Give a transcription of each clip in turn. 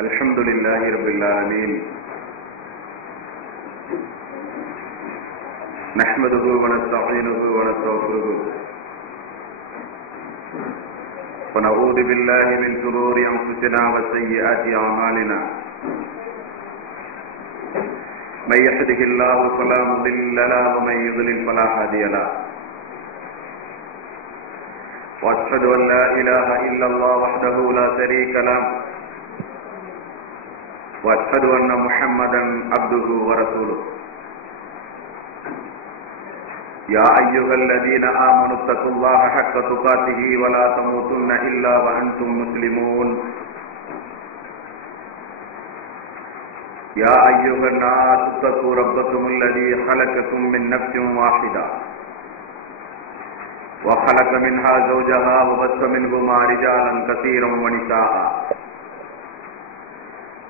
الحمد لله رب العالمين. نحمده ونستعينه ونستغفره. ونعوذ بالله من شرور أنفسنا وسيئات أعمالنا. من يهده الله فلا مضل له ومن يضلل فلا هادي له. وأشهد أن لا إله إلا الله وحده لا شريك له. واشهد ان محمدا عبده ورسوله. يا ايها الذين امنوا اتقوا الله حق تقاته ولا تموتن الا وانتم مسلمون. يا ايها الناس اتقوا ربكم الذي خلقكم من نفس واحده وخلق منها زوجها وبث منهما رجالا كثيرا ونساء.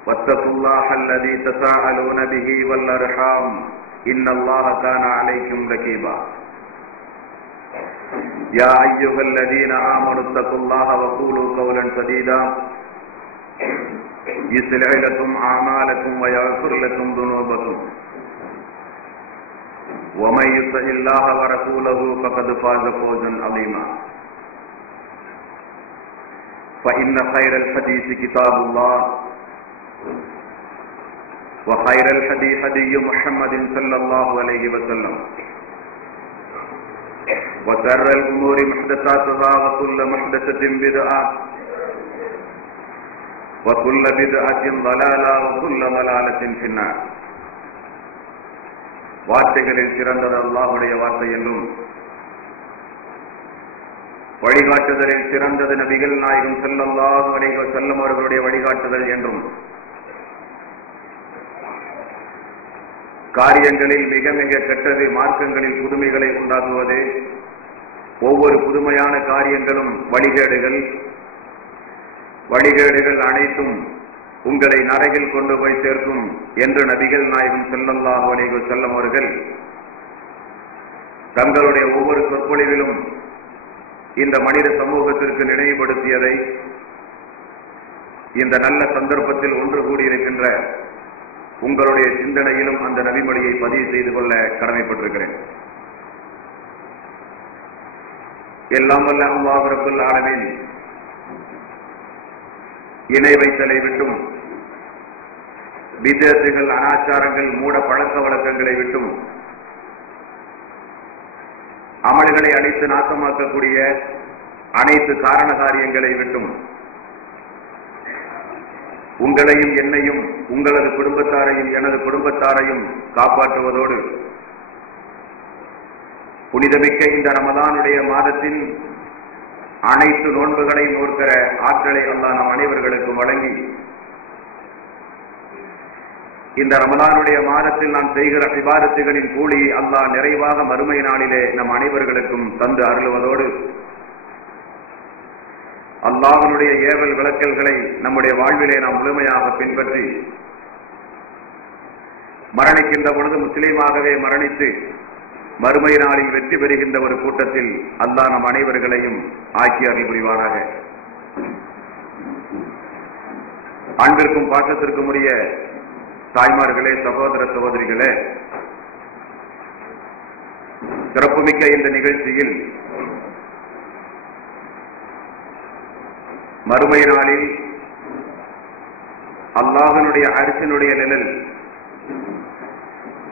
واتقوا الله الذي تساءلون به والارحام ان الله كان عليكم رقيبا يا ايها الذين امنوا اتقوا الله وقولوا قولا سديدا. يصلح لكم اعمالكم ويغفر لكم ذنوبكم. ومن يطع الله ورسوله فقد فاز فوزا عظيما. فان خير الحديث كتاب الله. وخير الهدي هدي محمد صلى الله عليه وسلم وشر الامور محدثاتها وكل محدثه بدعه وكل بدعه ضلاله وكل ضلاله في النار வார்த்தைகளில் சிறந்தது அல்லாஹுடைய வார்த்தை என்றும் வழிகாட்டுதலில் சிறந்தது நபிகள் நாயகம் செல்லல்லாஹு அலைஹி செல்லும் அவர்களுடைய வழிகாட்டுதல் என்றும் காரியங்களில் மிக மிக கெட்டது மார்க்கங்களில் புதுமைகளை உண்டாக்குவது. ஒவ்வொரு புதுமையான காரியங்களும் வழிகேடுகள். வழிகேடுகள் அனைத்தும் உங்களை நரகில் கொண்டு போய் சேர்க்கும் என்று நபிகள் நாயகம் செல்லல்லாஹு அலைஹி செல்லம் அவர்கள் தங்களுடைய ஒவ்வொரு சொற்பொழிவிலும் இந்த மனித சமூகத்திற்கு நினைவுபடுத்தியதை இந்த நல்ல சந்தர்ப்பத்தில் ஒன்று கூடியிருக்கின்ற உங்களுடைய சிந்தனையிலும் அந்த நபிமொழியை பதிவு செய்து கொள்ள கடமைப்பட்டிருக்கிறேன். எல்லாம் வல்ல அல்லாஹ் ரபுல் ஆலமின். இணை வைத்தலை விட்டும் விதத்துகள் அனாச்சாரங்கள் மூட பழக்க வழக்கங்களை விட்டும் அமல்களை அழித்து நாசமாக்கக்கூடிய அனைத்து காரண காரியங்களை விட்டும் உங்களையும் என்னையும் உங்களது குடும்பத்தாரையும் எனது குடும்பத்தாரையும் காப்பாற்றுவதோடு புனிதமிக்க இந்த ரமதானுடைய மாதத்தின் அனைத்து நோன்புகளை நோக்கிற ஆற்றலை அல்லா நம் அனைவர்களுக்கும் வழங்கி இந்த ரமலானுடைய மாதத்தில் நாம் செய்கிற விவாதத்துகளின் கூலி அல்லாஹ் நிறைவாக மறுமை நாளிலே நம் அனைவர்களுக்கும் தந்து அருள்வதோடு அல்லாஹனுடைய ஏவல் விளக்கல்களை நம்முடைய வாழ்விலே நாம் முழுமையாக பின்பற்றி மரணிக்கின்ற பொழுது முஸ்லீமாகவே மரணித்து மறுமை நாளில் வெற்றி பெறுகின்ற ஒரு கூட்டத்தில் அல்லாஹ் நம் அனைவர்களையும் ஆக்கி அருள் புரிவானாக அன்பிற்கும் பாசத்திற்கும் உரிய தாய்மார்களே சகோதர சகோதரிகளே சிறப்புமிக்க இந்த நிகழ்ச்சியில் மறுமை நாளில் அல்லாஹனுடைய அரசனுடைய நிழல்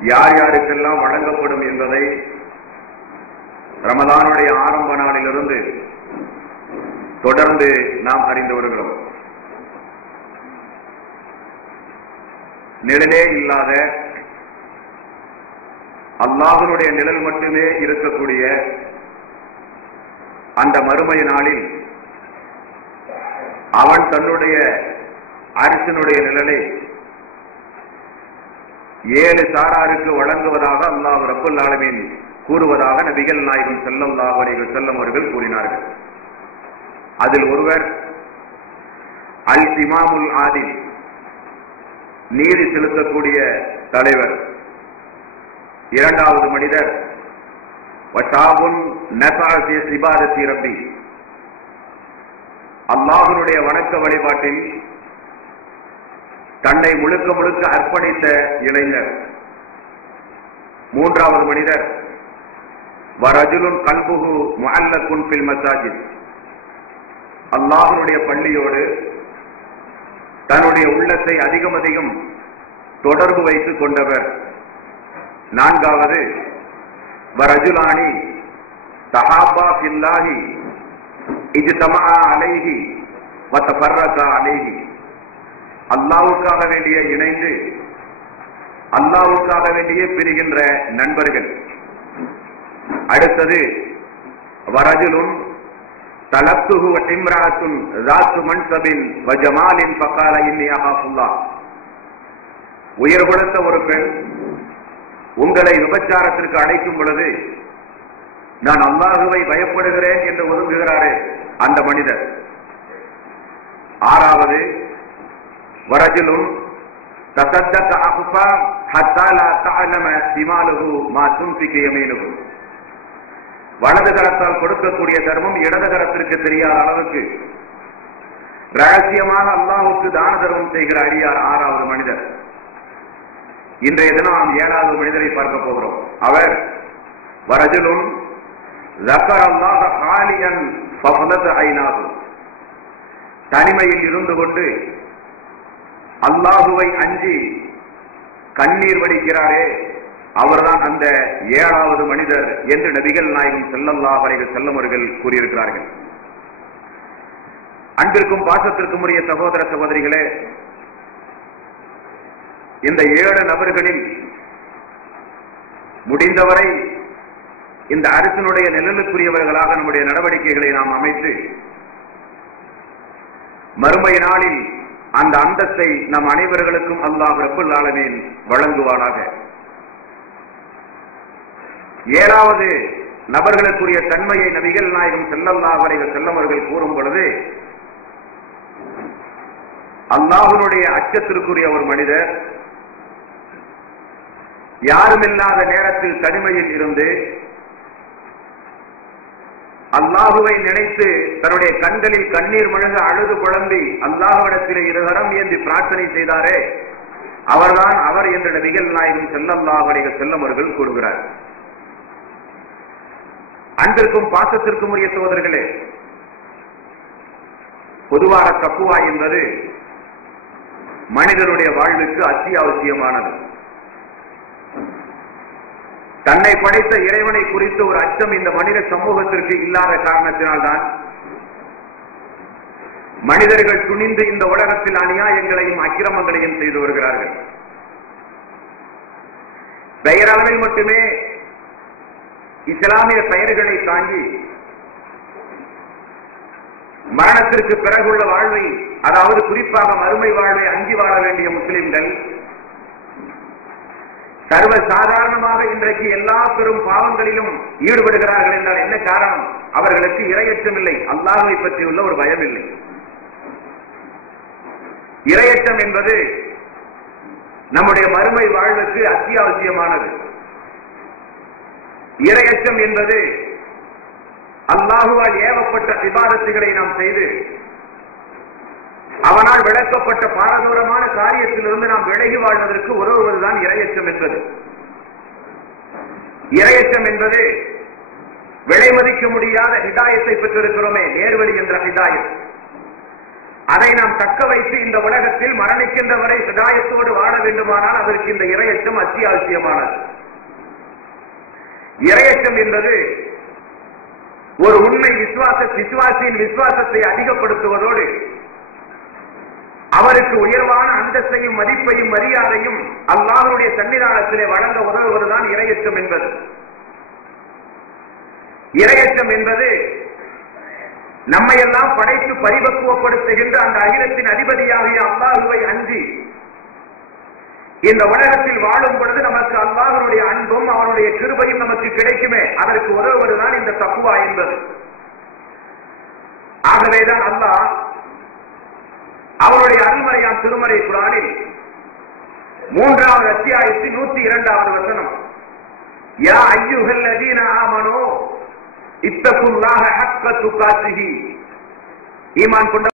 யார் யாருக்கெல்லாம் வழங்கப்படும் என்பதை ரமதானுடைய ஆரம்ப நாளிலிருந்து தொடர்ந்து நாம் அறிந்து வருகிறோம். நிழலே இல்லாத அல்லாஹனுடைய நிழல் மட்டுமே இருக்கக்கூடிய அந்த மறுமை நாளில் அவன் தன்னுடைய அரசனுடைய நிழலை ஏழு சாராருக்கு வழங்குவதாக அல்லாஹ் ரப்புல் ஆலமின் கூறுவதாக நபிகள் நாயகம் செல்லம் லாவணிகள் செல்லம் அவர்கள் கூறினார்கள். அதில் ஒருவர் அல் இமாமுல் ஆதில் நீதி செலுத்தக்கூடிய தலைவர் இரண்டாவது மனிதர் வஷாபுன் நசாசிய சிபாரசி ரப்பி. அல்லாஹனுடைய வணக்க வழிபாட்டில் தன்னை முழுக்க முழுக்க அர்ப்பணித்த இளைஞர் மூன்றாவது மனிதர் வரஜுலுன் கல்புகு முஅல்லகுன் ஃபில் மசாஜித். அல்லாஹனுடைய பள்ளியோடு தன்னுடைய உள்ளத்தை அதிகம் அதிகம் தொடர்பு வைத்துக் கொண்டவர் நான்காவது வரஜுலானி தஹாபா ஃபில்லாஹி இஜ்தமா அலைஹி வத்தபர்ரகா அலைஹி அல்லாவுக்காக வேண்டிய இணைந்து அல்லாவுக்காக வேண்டிய பிரிகின்ற நண்பர்கள். அடுத்தது வரஜுலுன் தலத்துகு இம்ராத்துன் ராத்து மன்சபின் வஜமாலின் பக்கால இன்னி அஹாஃபுல்லா. உயர் கொடுத்த ஒரு பெண் உங்களை விபச்சாரத்திற்கு அழைக்கும் பொழுது நான் அல்லாஹுவை பயப்படுகிறேன் என்று ஒதுங்குகிறாரே அந்த மனிதர். ஆறாவது வரஜிலும் தசத்தக ஹத்தா லா தஅலம சிமாலுஹு மா துன்ஃபிகு யமீனுஹு. வலது கரத்தால் கொடுக்கக்கூடிய தர்மம் இடது கரத்திற்கு தெரியாத அளவுக்கு. ரகசியமாக அல்லாஹுக்கு தான தர்மம் செய்கிற அடியார் ஆறாவது மனிதர். இன்றைய தினம் நாம் ஏழாவது மனிதரை பார்க்க போகிறோம். அவர் வரஜிலும் தனிமையில் இருந்து கொண்டு அல்லாஹுவை அஞ்சி கண்ணீர் வடிக்கிறாரே அவர்தான் அந்த ஏழாவது மனிதர் என்று நபிகள் நாயகம் செல்லல்லாஹ் வரைகள் செல்லமர்கள் கூறியிருக்கிறார்கள். அன்பிற்கும் பாசத்திற்கும் உரிய சகோதர சகோதரிகளே இந்த ஏழு நபர்களில் முடிந்தவரை இந்த அரசினுடைய நிழலுக்குரியவர்களாக நம்முடைய நடவடிக்கைகளை நாம் அமைத்து மறுமை நாளில் அந்த அந்தத்தை நம் அனைவர்களுக்கும் அல்லாஹ் ரப்புல் ஆலமீன் வழங்குவானாக. ஏழாவது நபர்களுக்குரிய தன்மையை நபிகள் நாயகம் செல்லல்லா அலைஹி செல்லவர்கள் கூறும் பொழுது அல்லாஹனுடைய அச்சத்திற்குரிய ஒரு மனிதர் யாருமில்லாத நேரத்தில் தனிமையில் இருந்து அல்லாஹுவை நினைத்து தன்னுடைய கண்களில் கண்ணீர் முழங்க அழுது குழம்பி அல்லாஹுவிடத்தில் இருகரம் ஏந்தி பிரார்த்தனை செய்தாரே. அவர்தான் அவர் என்ற நபிகள் நாயகம் செல்லல்லாஹுடைய செல்லம் அவர்கள் கூறுகிறார். அன்பிற்கும் பாசத்திற்கும் உரிய சோதர்களே பொதுவாக தப்புவா என்பது மனிதனுடைய வாழ்வுக்கு அத்தியாவசியமானது. தன்னை படைத்த இறைவனை குறித்த ஒரு அச்சம் இந்த மனித சமூகத்திற்கு இல்லாத காரணத்தினால்தான் மனிதர்கள் துணிந்து இந்த உலகத்தில் அநியாயங்களையும் அக்கிரமங்களையும் செய்து வருகிறார்கள். பெயரளவில் மட்டுமே இஸ்லாமிய பெயர்களை தாங்கி மரணத்திற்கு பிறகுள்ள வாழ்வை அதாவது குறிப்பாக மறுமை வாழ்வை அங்கி வாழ வேண்டிய முஸ்லிம்கள் சர்வ சாதாரணமாக இன்றைக்கு எல்லா பெரும் பாவங்களிலும் ஈடுபடுகிறார்கள் என்றால் என்ன காரணம்? அவர்களுக்கு இரையச்சம் இல்லை அல்லாஹை பற்றியுள்ள ஒரு பயம் இல்லை இரையச்சம் என்பது நம்முடைய மறுமை வாழ்வுக்கு அத்தியாவசியமானது. இரையச்சம் என்பது அல்லாஹுவால் ஏவப்பட்ட விவாதத்துகளை நாம் செய்து அவனால் விளக்கப்பட்ட பாரதூரமான காரியத்திலிருந்து நாம் விலகி வாழ்வதற்கு உதவுவதுதான் இரையச்சம் என்பது. இரையச்சம் என்பது விலை மதிக்க முடியாத ஹிதாயத்தை பெற்றிருக்கிறோமே நேர்வழி என்ற ஹிதாயம் அதை நாம் தக்க வைத்து இந்த உலகத்தில் மரணிக்கின்ற வரை ஹிதாயத்தோடு வாழ வேண்டுமானால் அதற்கு இந்த இரையச்சம் அத்தியாவசியமானது. இரையச்சம் என்பது ஒரு உண்மை விசுவாச விசுவாசியின் விசுவாசத்தை அதிகப்படுத்துவதோடு அவருக்கு உயர்வான அந்தஸ்தையும் மதிப்பையும் மரியாதையும் அல்லாஹருடைய சன்னிதானத்திலே வழங்க உதவுவதுதான் இரையச்சம் என்பது. இரையச்சம் என்பது நம்மை எல்லாம் படைத்து பரிபக்குவப்படுத்துகின்ற அந்த அகிலத்தின் அதிபதியாகிய அல்லாஹுவை அன்றி இந்த உலகத்தில் வாழும் பொழுது நமக்கு அல்லாஹருடைய அன்பும் அவனுடைய கிருபையும் நமக்கு கிடைக்குமே. அதற்கு உதவுவதுதான் இந்த தப்புவா என்பது. ஆகவேதான் அல்லாஹ் அவருடைய அருள்மறையாம் திருமறை குரானில் மூன்றாவது அத்தியாயத்தி நூத்தி இரண்டாவது வசனம். யா ஐயுகல் அதீன ஆமனோ இத்தகுல்லாக ஹக்க துக்காத்திகி ஈமான் கொண்ட